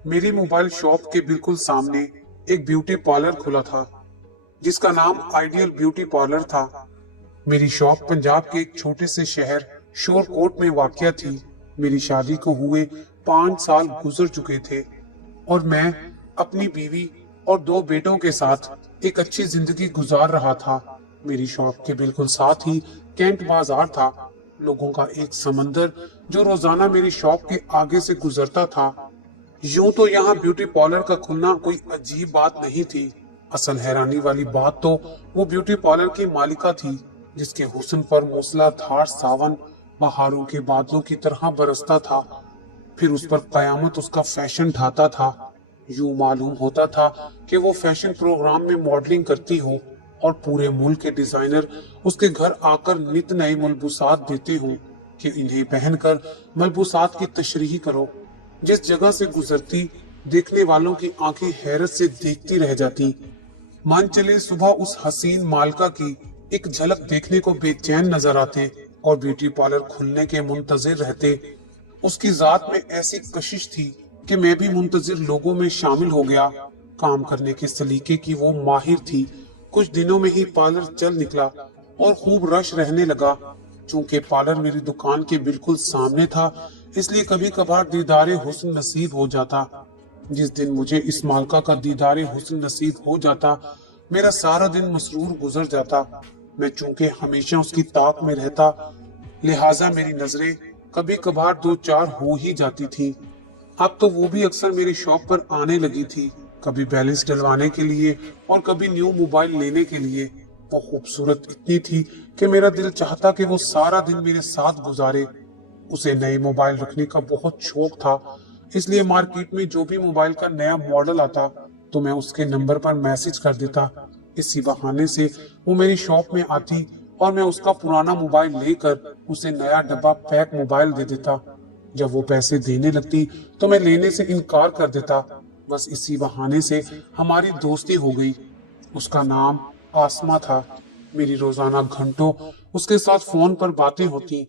मेरी mobile shop के बिल्कुल सामने एक ब्यूटी पार्लर खुला था जिसका नाम आइडियल ब्यूटी पार्लर था। मेरी शॉप पंजाब के एक छोटे से शहर शोरकोट में वाक़या थी। मेरी शादी को हुए 5 साल गुजर चुके थे और मैं अपनी बीवी और 2 बेटों के साथ एक अच्छी जिंदगी गुजार रहा था। मेरी शॉप के बिल्कुल साथ ही कैंट बाजार था, लोगों का एक समंदर जो रोजाना मेरी शॉप के आगे से गुजरता था। यूं तो यहाँ ब्यूटी पार्लर का खुलना कोई अजीब बात नहीं थी। असल हैरानी वाली बात तो वो ब्यूटी पार्लर की मालिका थी जिसके हुस्न पर मूसलाधार सावन बहारों के बादलों की तरह बरसता था। फिर उस पर कयामत उसका फैशन ढाता था। यूं मालूम होता था कि वो फैशन प्रोग्राम में मॉडलिंग करती हो और पूरे मुल्क के डिजाइनर उसके घर आकर नित नए मलबूसात देते हों कि इन्हें पहनकर मलबूसात की तशरीह करो। जिस जगह से गुजरती देखने वालों की आंखें हैरत से देखती रह जाती। मान चले सुबह उस हसीन मालका की एक झलक देखने को बेचैन नजर आते और ब्यूटी पार्लर खुलने के मुंतजिर रहते। उसकी जात में ऐसी कशिश थी कि मैं भी मुंतजिर लोगों में शामिल हो गया। काम करने के सलीके की वो माहिर थी। कुछ दिनों में ही पार्लर चल निकला और खूब रश रहने लगा। चूंकि पार्लर मेरी दुकान के बिल्कुल सामने था, इसलिए कभी कभार दीदारे हुस्न नसीब हो जाता। जिस दिन मुझे इस मालका का दीदारे हुस्न नसीब हो जाता, मेरा सारा दिन मसरूर गुजर जाता। मैं चूंकि हमेशा उसकी ताक में रहता, लिहाजा मेरी नजरें कभी कभार 2-4 हो ही जाती थी। अब तो वो भी अक्सर मेरी शॉप पर आने लगी थी, कभी बैलेंस डलवाने के लिए और कभी न्यू मोबाइल लेने के लिए। वो खूबसूरत इतनी थी कि मेरा दिल चाहता कि वो सारा दिन मेरे साथ गुजारे। उसे नए मोबाइल रखने का बहुत शौक था, इसलिए मार्केट में जो भी मोबाइल का नया मॉडल आता तो मैं उसके नंबर पर मैसेज कर देता। इसी बहाने से वो मेरी शॉप में आती और मैं उसका पुराना मोबाइल लेकर उसे नया डब्बा पैक मोबाइल दे देता। जब वो पैसे देने लगती तो मैं लेने से इनकार कर देता। बस इसी बहाने से हमारी दोस्ती हो गई। उसका नाम आसमा था। मेरी रोजाना घंटों उसके साथ फोन पर बातें होती।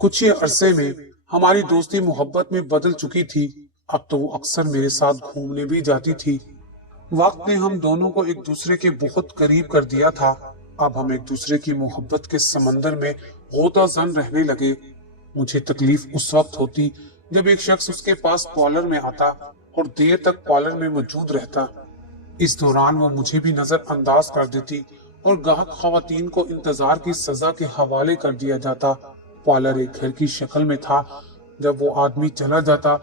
कुछ ही अरसे में हमारी दोस्ती मोहब्बत में बदल चुकी थी। अब तो वो अक्सर मेरे साथ घूमने भी जाती थी। वक्त ने हम दोनों को एक दूसरे के बहुत करीब कर दिया था। अब हम एक दूसरे की मोहब्बत के समंदर में गोताजन रहने लगे। मुझे तकलीफ उस वक्त होती जब एक शख्स उसके पास पार्लर में आता और देर तक पार्लर में मौजूद रहता। इस दौरान वो मुझे भी नजर अंदाज कर देती और गाहक खवातीन को इंतजार की सजा के हवाले कर दिया जाता। पार्लर एक घर की शक्ल में था। जब वो आदमी चला जाता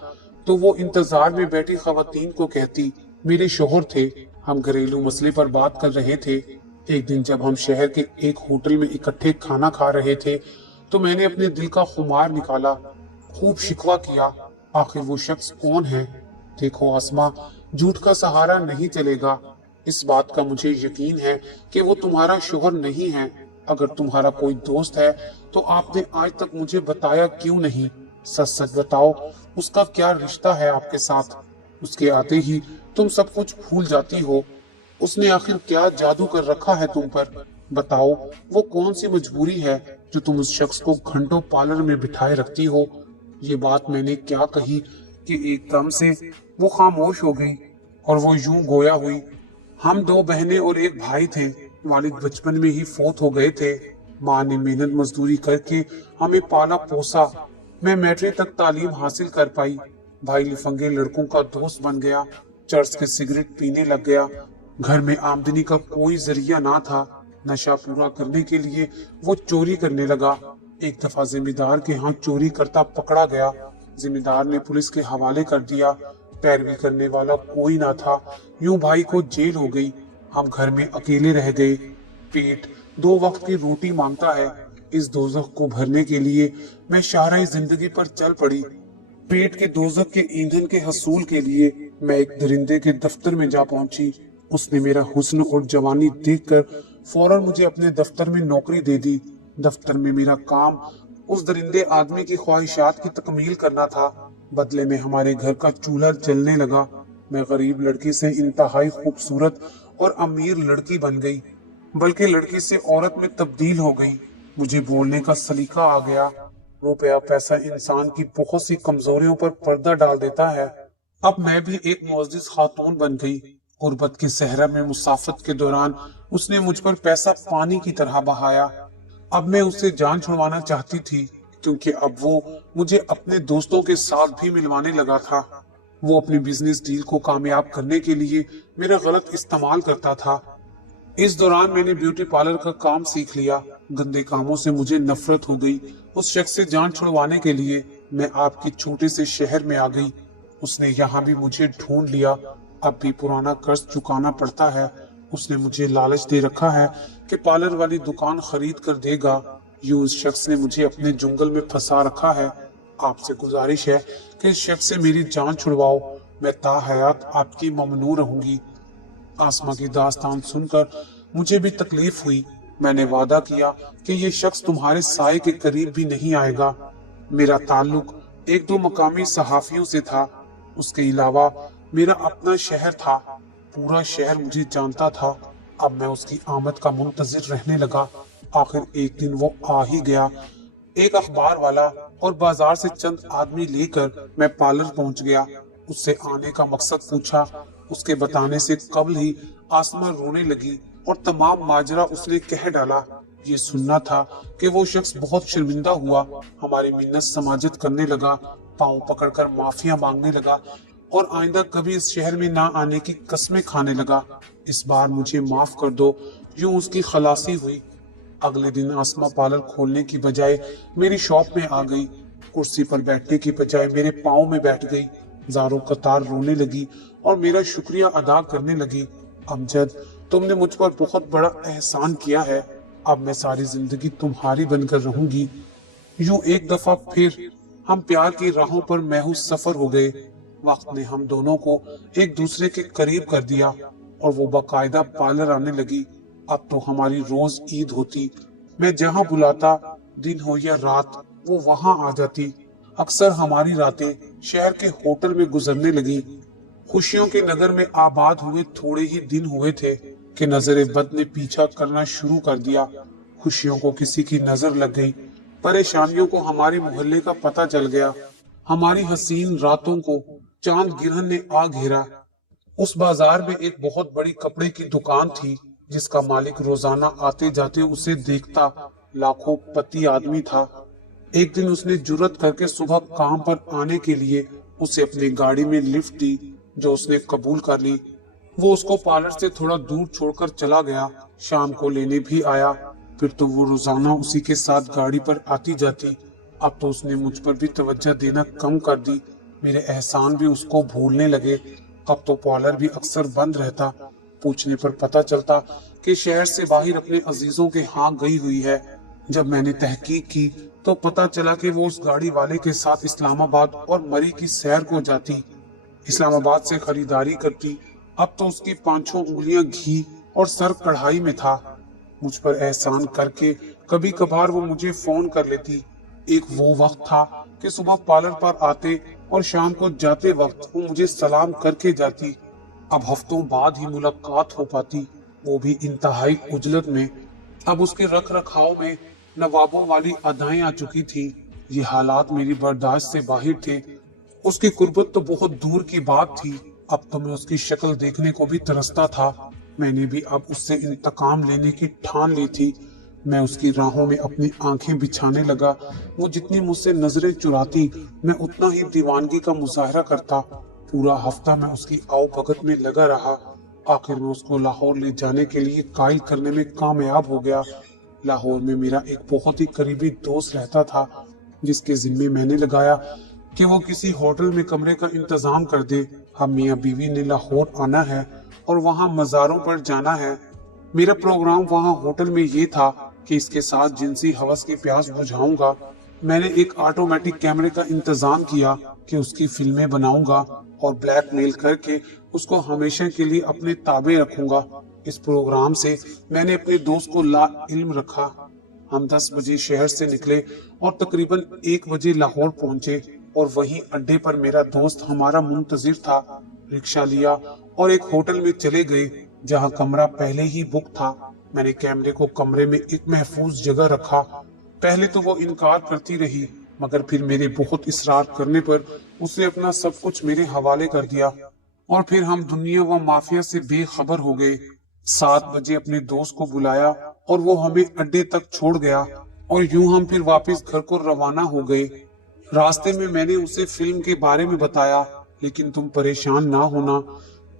तो वो इंतजार में बैठी खवातीन को कहती, मेरे शोहर थे, हम घरेलू मसले पर बात कर रहे थे। एक दिन जब हम शहर के एक होटल में इकट्ठे खाना खा रहे थे तो मैंने अपने दिल का खुमार निकाला, खूब शिकवा किया, आखिर वो शख्स कौन है? देखो आसमा, झूठ का सहारा नहीं चलेगा। इस बात का मुझे यकीन है कि वो तुम्हारा शोहर नहीं है। अगर तुम्हारा कोई दोस्त है तो आपने आज तक मुझे बताया क्यों नहीं? सच सच बताओ, उसका क्या रिश्ता है आपके साथ? उसके आते ही तुम सब कुछ भूल जाती हो। उसने आखिर क्या जादू कर रखा है तुम पर? बताओ, वो कौन सी मजबूरी है जो तुम उस शख्स को घंटों पार्लर में बिठाए रखती हो? ये बात मैंने क्या कही कि एकदम से वो खामोश हो गई और वो यूं गोया हुई। हम 2 बहनें और एक भाई थे। वालिद बचपन में ही फोत हो गए थे। माँ ने मेहनत मजदूरी करके हमें पाला पोसा। मैं मैट्रिक तक तालीम हासिल कर पाई। भाई लिफंगे लड़कों का दोस्त बन गया, चर्च के सिगरेट पीने लग गया। घर में आमदनी का कोई जरिया ना था। नशा पूरा करने के लिए वो चोरी करने लगा। एक दफा जिम्मेदार के यहाँ चोरी करता पकड़ा गया। जिम्मेदार ने पुलिस के हवाले कर दिया। पैरवी करने वाला कोई ना था। यूं भाई को जेल हो गई। हम घर में अकेले रह गए। पेट 2 वक्त की रोटी मांगता है। इस दोजख को भरने के लिए मैं शाहराई जिंदगी पर चल पड़ी। पेट के दोजख के ईंधन के हसूल के लिए मैं एक दरिंदे के दफ्तर में जा पहुंची। उसने मेरा हुस्न और जवानी देखकर फौरन मुझे अपने दफ्तर में नौकरी दे दी। दफ्तर में मेरा काम उस दरिंदे आदमी की ख्वाहिशात की तकमील करना था। बदले में हमारे घर का चूल्हा जलने लगा। मैं गरीब लड़की से इंतहाई खूबसूरत और अमीर लड़की बन गई, बल्कि लड़की से औरत में तब्दील हो गई। मुझे बोलने का सलीका आ गया। रुपया पैसा इंसान की बहुत सी कमजोरियों पर पर्दा डाल देता है। अब मैं भी एक मुअज़्ज़िज़ खातून बन गई। गुर्बत के सहरा में मुसाफत के दौरान उसने मुझ पर पैसा पानी की तरह बहाया। अब मैं उससे जान छुड़वाना चाहती थी, क्योंकि अब वो मुझे अपने दोस्तों के साथ भी मिलवाने लगा था। वो अपनी बिजनेस डील को कामयाब करने के लिए मेरा गलत इस्तेमाल करता था। इस दौरान मैंने ब्यूटी पार्लर का काम सीख लिया। गंदे कामों से मुझे नफरत हो गई। उस शख्स से जान छुड़वाने के लिए मैं आपके छोटे से शहर में आ गई। उसने यहाँ भी मुझे ढूंढ लिया। अब भी पुराना कर्ज चुकाना पड़ता है। उसने मुझे लालच दे रखा है कि पार्लर वाली दुकान खरीद कर देगा। यूं उस शख्स ने मुझे अपने जंगल में फंसा रखा है। आपसे गुजारिश है कि इस शख्स से मेरी जान छुड़वाओ। मैं ताहयात आपकी ममनू रहूंगी। आसमा की दास्तान सुनकर मुझे भी तकलीफ हुई। मैंने वादा किया कि ये शख्स तुम्हारे साए के करीब भी नहीं आएगा। मेरा ताल्लुक एक दो मकामी सहाफियों से था। उसके अलावा मेरा अपना शहर था। पूरा शहर मुझे जानता था। अब मैं उसकी आमद का मुंतजिर रहने लगा। आखिर एक दिन वो आ ही गया। एक अखबार वाला और बाजार से चंद आदमी लेकर मैं पार्लर पहुंच गया। उससे आने का मकसद पूछा। उसके बताने से कबल ही आसमा रोने लगी और तमाम माजरा उसने कह डाला। ये सुनना था कि वो शख्स बहुत शर्मिंदा हुआ, हमारी मिन्नत समाजत करने लगा, पांव पकड़कर माफिया मांगने लगा और आइंदा कभी इस शहर में ना आने की कस्में खाने लगा। इस बार मुझे माफ कर दो। यूं उसकी खलासी हुई। अगले दिन आसमा पार्लर खोलने की बजाय मेरी शॉप में आ गई। कुर्सी पर बैठने की बजाय मेरे पाँव में बैठ गई। जारो कतार रोने लगी और मेरा शुक्रिया अदा करने लगी। अमजद, तुमने मुझ पर बहुत बड़ा एहसान किया है। अब मैं सारी जिंदगी तुम्हारी बनकर रहूंगी। यूं एक दफा फिर हम प्यार की राहों पर महूस सफर हो गए। वक्त ने हम दोनों को एक दूसरे के करीब कर दिया और वो बाकायदा पार्लर आने लगी। अब तो हमारी रोज ईद होती। मैं जहाँ बुलाता, दिन हो या रात, वो वहाँ आ जाती। अक्सर हमारी रातें शहर के होटल में गुजरने लगी। खुशियों के नगर में आबाद हुए थोड़े ही दिन हुए थे कि नजर बद ने पीछा करना शुरू कर दिया। खुशियों को किसी की नजर लग गई। परेशानियों को हमारे मोहल्ले का पता चल गया। हमारी हसीन रातों को चांद गिरहन ने आ घेरा। उस बाजार में एक बहुत बड़ी कपड़े की दुकान थी, जिसका मालिक रोजाना आते जाते उसे देखता। लाखों पति आदमी था। एक दिन उसने जुर्रत करके सुबह काम पर आने के लिए उसे अपनी गाड़ी में लिफ्ट दी, जो उसने कबूल कर ली। वो उसको पार्लर से थोड़ा दूर छोड़कर चला गया। शाम को लेने भी आया। फिर तो वो रोजाना उसी के साथ गाड़ी पर आती जाती। अब तो उसने मुझ पर भी तवज्जो देना कम कर दी। मेरे एहसान भी उसको भूलने लगे। अब तो पार्लर भी अक्सर बंद रहता। पूछने पर पता चलता कि शहर से बाहर अपने अजीजों के यहाँ गई हुई है। जब मैंने तहकीक की तो पता चला कि वो उस गाड़ी वाले के साथ इस्लामाबाद और मरी की सैर को जाती, इस्लामाबाद से खरीदारी करती। अब तो उसकी पांचों उंगलियां घी और सर कढ़ाई में था। मुझ पर एहसान करके कभी कभार वो मुझे फोन कर लेती। एक वो वक्त था कि सुबह पार्लर पर आते और शाम को जाते वक्त वो मुझे सलाम करके जाती। अब हफ्तों बाद ही मुलाकात हो पाती, वो भी इंतहाई उजलत में। अब उसके रख रखाव में नवाबों वाली अदाएं आ चुकी थी। ये हालात मेरी बर्दाश्त से बाहर थे। उसकी कुर्बत तो बहुत दूर की बात थी। अब तो मैं उसकी शक्ल देखने को भी तरसता था। मैंने भी अब उससे इंतकाम लेने की ठान ली थी। मैं उसकी राहों में अपनी आंखें बिछाने लगा। वो जितनी मुझसे नजरें चुराती, मैं उतना ही दीवानगी का मुजाहरा करता। पूरा हफ्ता मैं उसकी आओ भगत में लगा रहा। आखिर में उसको लाहौर ले जाने के लिए कायल करने में कामयाब हो गया। लाहौर में मेरा एक बहुत ही करीबी दोस्त रहता था, जिसके जिम्मे मैंने लगाया कि वो किसी होटल में कमरे का इंतजाम कर दे। हम मियाँ बीवी ने लाहौर आना है और वहाँ मज़ारों पर जाना है। मेरा प्रोग्राम वहाँ होटल में ये था कि इसके साथ जिनसी हवस की प्यास बुझाऊंगा। मैंने एक ऑटोमेटिक कैमरे का इंतजाम किया कि उसकी फिल्में बनाऊंगा और ब्लैकमेल करके उसको हमेशा के लिए अपने ताबे रखूंगा। इस प्रोग्राम से मैंने अपने दोस्त को ला इल्म रखा। हम 10 बजे शहर से निकले और तकरीबन 1 बजे लाहौर पहुंचे और वहीं अड्डे पर मेरा दोस्त हमारा मुंतजिर था। रिक्शा लिया और एक होटल में चले गए, जहां कमरा पहले ही बुक था। मैंने कैमरे को कमरे में एक महफूज जगह रखा। पहले तो वो इनकार करती रही, मगर फिर मेरे बहुत इसरार करने पर उसने अपना सब कुछ मेरे हवाले कर दिया और फिर हम दुनिया व माफिया से बेखबर हो गए। 7 बजे अपने दोस्त को बुलाया और वो हमें अड्डे तक छोड़ गया और यूं हम फिर वापस घर को रवाना हो गए। रास्ते में मैंने उसे फिल्म के बारे में बताया, लेकिन तुम परेशान ना होना,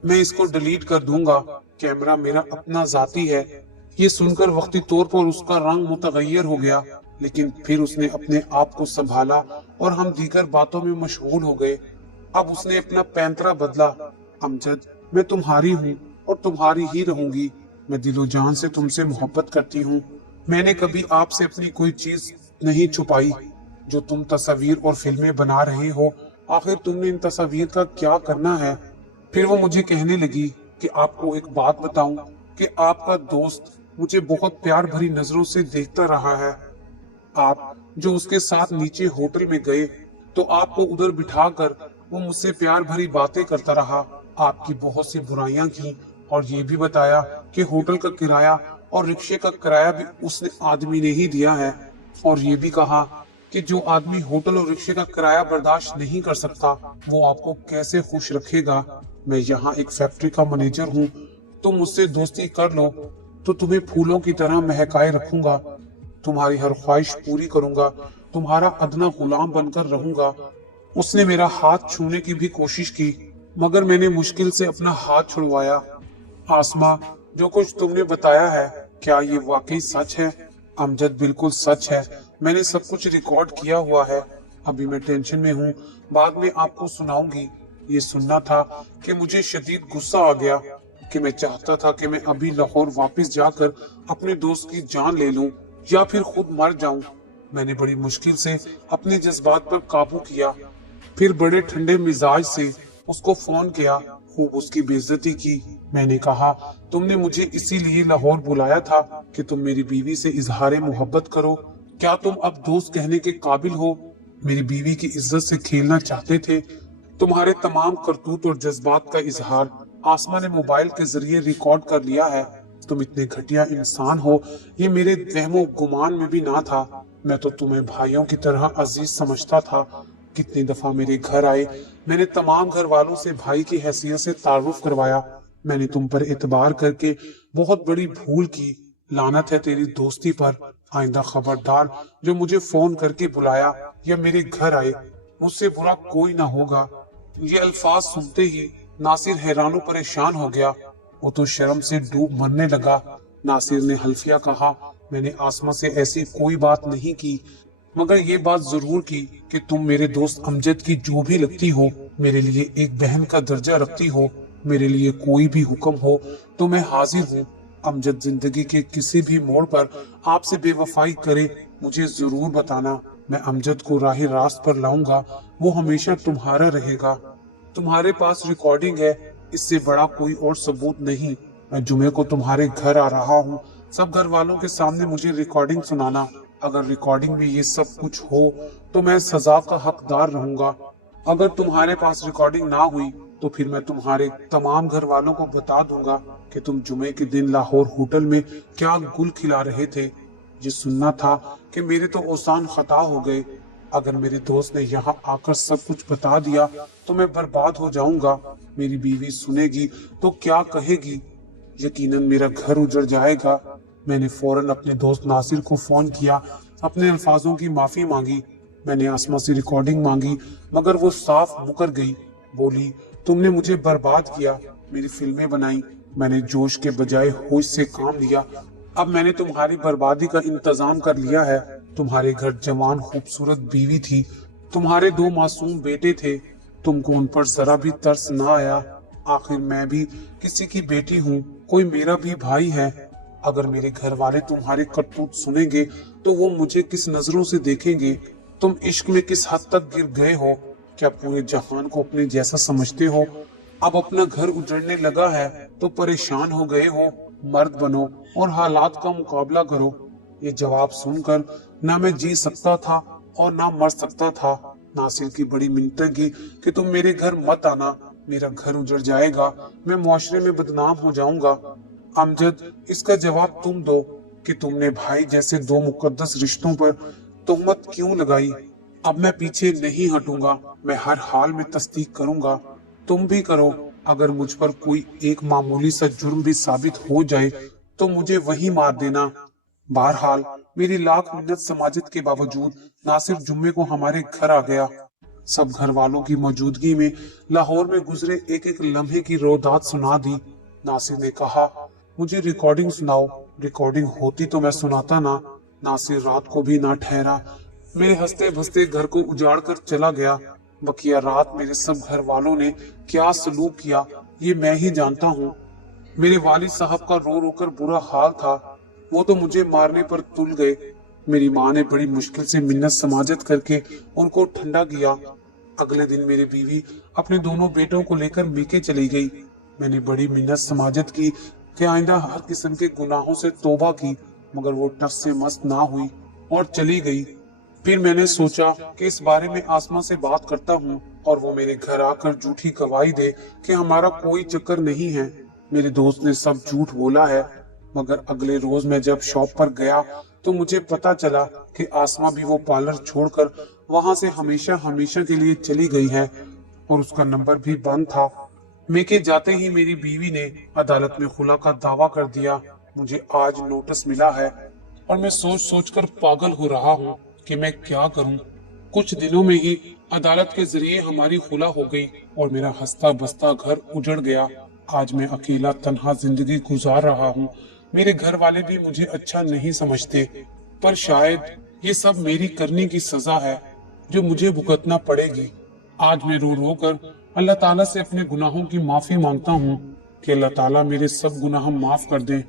मैं इसको डिलीट कर दूंगा, कैमरा मेरा अपना जाती है। ये सुनकर वक्ती तौर पर उसका रंग मुतगय्यर हो गया, लेकिन फिर उसने अपने आप को संभाला और हम दीगर बातों में मशगूल हो गए। अब उसने अपना पैंतरा बदला। अमजद, मैं तुम्हारी हूँ और तुम्हारी ही रहूंगी। मैं दिलो जान से तुमसे मोहब्बत करती हूँ। मैंने कभी आपसे अपनी कोई चीज नहीं छुपाई। जो तुम तस्वीर और फिल्में बना रहे हो, आखिर तुमने इन तस्वीर का क्या करना है? फिर वो मुझे कहने लगी कि आपको एक बात बताऊं कि आपका दोस्त मुझे बहुत प्यार भरी नजरों से देखता रहा है। आप जो उसके साथ नीचे होटल में गए तो आपको उधर बिठाकर वो मुझसे प्यार भरी बातें करता रहा, आपकी बहुत सी बुराइयां की और ये भी बताया कि होटल का किराया और रिक्शे का किराया भी उसने आदमी ने ही दिया है, और ये भी कहा कि जो आदमी होटल और रिक्शे का किराया बर्दाश्त नहीं कर सकता वो आपको कैसे खुश रखेगा। मैं यहाँ एक फैक्ट्री का मैनेजर हूँ, तुम मुझसे दोस्ती कर लो तो तुम्हें फूलों की तरह महकाए रखूंगा, तुम्हारी हर ख्वाहिश पूरी करूंगा, तुम्हारा अदना गुलाम बनकर रहूंगा। उसने मेरा हाथ छूने की भी कोशिश की, मगर मैंने मुश्किल से अपना हाथ छुड़वाया। आसमा, जो कुछ तुमने बताया है, क्या ये वाकई सच है? अमजद, बिल्कुल सच है, मैंने सब कुछ रिकॉर्ड किया हुआ है। अभी मैं टेंशन में हूँ, बाद में आपको सुनाऊंगी। ये सुनना था कि मुझे शदीद गुस्सा आ गया कि मैं चाहता था कि मैं अभी लाहौर वापस जाकर अपने दोस्त की जान ले लूं या फिर खुद मर जाऊं। मैंने बड़ी मुश्किल से अपने जज्बात पर काबू किया, फिर बड़े ठंडे मिजाज से उसको फोन किया, खूब उसकी बेइज्जती की। मैंने कहा, तुमने मुझे इसीलिए लाहौर बुलाया था कि तुम मेरी बीवी से इजहार मोहब्बत करो। क्या तुम अब दोस्त कहने के काबिल हो? मेरी बीवी की इज्जत से खेलना चाहते थे। तुम्हारे तमाम करतूत और जज्बात का इजहार आसमा ने मोबाइल के जरिए रिकॉर्ड कर लिया है। तुम इतने घटिया इंसान हो, ये मेरे वहमो गुमान में भी ना था। मैं तो तुम्हें भाइयों की तरह अजीज समझता था। कितनी दफा मेरे घर आए, मैंने तमाम घर वालों से भाई की हैसियत से तारुफ करवाया। मैंने तुम पर एतबार करके बहुत बड़ी भूल की। लानत है तेरी दोस्ती पर। आइंदा खबरदार जो मुझे फोन करके बुलाया या मेरे घर आए, मुझसे बुरा कोई ना होगा। ये अल्फाज सुनते ही नासिर हैरानो परेशान हो गया। वो तो शर्म से डूब मरने लगा। नासिर ने हल्फिया कहा, मैंने आसमा से ऐसी कोई बात नहीं की, मगर ये बात जरूर की कि तुम मेरे दोस्त अमजद की जो भी लगती हो, मेरे लिए एक बहन का दर्जा रखती हो। मेरे लिए कोई भी हुक्म हो तो मैं हाजिर हूँ। अमजद जिंदगी के किसी भी मोड़ पर आपसे बेवफाई करे, मुझे जरूर बताना। मैं अमजद को राह रास्त पर लाऊंगा, वो हमेशा तुम्हारा रहेगा। तुम्हारे पास रिकॉर्डिंग है, इससे बड़ा कोई और सबूत नहीं। मैं जुमे को तुम्हारे घर आ रहा हूँ, सब घर वालों के सामने मुझे रिकॉर्डिंग सुनाना। अगर रिकॉर्डिंग में ये सब कुछ हो तो मैं सजा का हकदार रहूंगा। अगर तुम्हारे पास रिकॉर्डिंग ना हुई तो फिर मैं तुम्हारे तमाम घर वालों को बता दूंगा कि तुम जुमे के दिन लाहौर होटल में क्या गुल खिला रहे थे। ये सुनना था कि मेरे तो ओसान खता हो गए। अगर मेरे दोस्त ने यहाँ आकर सब कुछ बता दिया तो मैं बर्बाद हो जाऊंगा। मेरी बीवी सुनेगी तो क्या कहेगी? यकीनन मेरा घर उजड़ जाएगा। मैंने फौरन अपने दोस्त नासिर को फोन किया, अपने अल्फाजों की माफी मांगी। मैंने आसमा से रिकॉर्डिंग मांगी, मगर वो साफ मुकर गई। बोली, तुमने मुझे बर्बाद किया, मेरी फिल्में बनाई, मैंने जोश के बजाय होश से काम लिया। अब मैंने तुम्हारी बर्बादी का इंतजाम कर लिया है। तुम्हारे घर जवान खूबसूरत बीवी थी, तुम्हारे 2 मासूम बेटे थे। तुमको उन पर जरा भी तरस ना आया। आखिर मैं भी किसी की बेटी हूँ, कोई मेरा भी भाई है। अगर मेरे घर वाले तुम्हारे करतूत सुनेंगे तो वो मुझे किस नजरों से देखेंगे? तुम इश्क में किस हद तक गिर गए हो? क्या पूरे जहान को अपने जैसा समझते हो? अब अपना घर उजड़ने लगा है तो परेशान हो गए हो? मर्द बनो और हालात का मुकाबला करो। ये जवाब सुनकर ना मैं जी सकता था और ना मर सकता था। नासिर की बड़ी मिन्नत की कि तुम मेरे घर मत आना, मेरा घर उजड़ जाएगा, मैं मुआशरे में बदनाम हो जाऊंगा। अमजद, इसका जवाब तुम दो कि तुमने भाई जैसे 2 मुकद्दस रिश्तों पर तोहमत क्यों लगाई? अब मैं पीछे नहीं हटूंगा, मैं हर हाल में तस्दीक करूंगा। तुम भी करो। अगर मुझ पर कोई एक मामूली सा जुर्म भी साबित हो जाए तो मुझे वही मार देना। बहरहाल मेरी लाख मिन्नत समाजत के बावजूद नासिर जुम्मे को हमारे घर आ गया। सब घर वालों की मौजूदगी में लाहौर में गुजरे एक एक लम्हे की रोदात सुना दी। नासिर ने कहा, मुझे रिकॉर्डिंग सुनाओ। रिकॉर्डिंग होती तो मैं सुनाता ना। नासिर रात को भी ना ठहरा, मेरे हंसते भसते घर को उजाड़ कर चला गया। बकिया रात मेरे सब घर वालों ने क्या सलूक किया ये मैं ही जानता हूँ। मेरे वालिद साहब का रो रो कर बुरा हाल था, वो तो मुझे मारने पर तुल गए। मेरी माँ ने बड़ी मुश्किल से मिन्नत समाजत करके उनको ठंडा किया। अगले दिन मेरी बीवी अपने दोनों बेटों को लेकर मीके चली गई। मैंने बड़ी मिन्नत समाजत की कि आइंदा हर किस्म के गुनाहों से तौबा की, मगर वो टस से मस्त ना हुई और चली गई। फिर मैंने सोचा कि इस बारे में आसमां से बात करता हूँ और वो मेरे घर आकर झूठी गवाही दे कि हमारा कोई चक्कर नहीं है। मेरे दोस्त ने सब झूठ बोला है, मगर अगले रोज मैं जब शॉप पर गया तो मुझे पता चला कि आसमां भी वो पार्लर छोड़कर वहां से हमेशा हमेशा के लिए चली गई है और उसका नंबर भी बंद था। मेके जाते ही मेरी बीवी ने अदालत में खुला का दावा कर दिया। मुझे आज नोटिस मिला है और मैं सोच सोच कर पागल हो रहा हूँ कि मैं क्या करूं। कुछ दिनों में ही अदालत के जरिए हमारी खुला हो गई और मेरा हंसता बसता घर उजड़ गया। आज मैं अकेला तन्हा जिंदगी गुजार रहा हूँ। मेरे घर वाले भी मुझे अच्छा नहीं समझते, पर शायद ये सब मेरी करने की सजा है जो मुझे भुगतना पड़ेगी। आज मैं रो रो कर अल्लाह ताला से अपने गुनाहों की माफी मांगता हूँ कि अल्लाह ताला मेरे सब गुनाह माफ कर दे।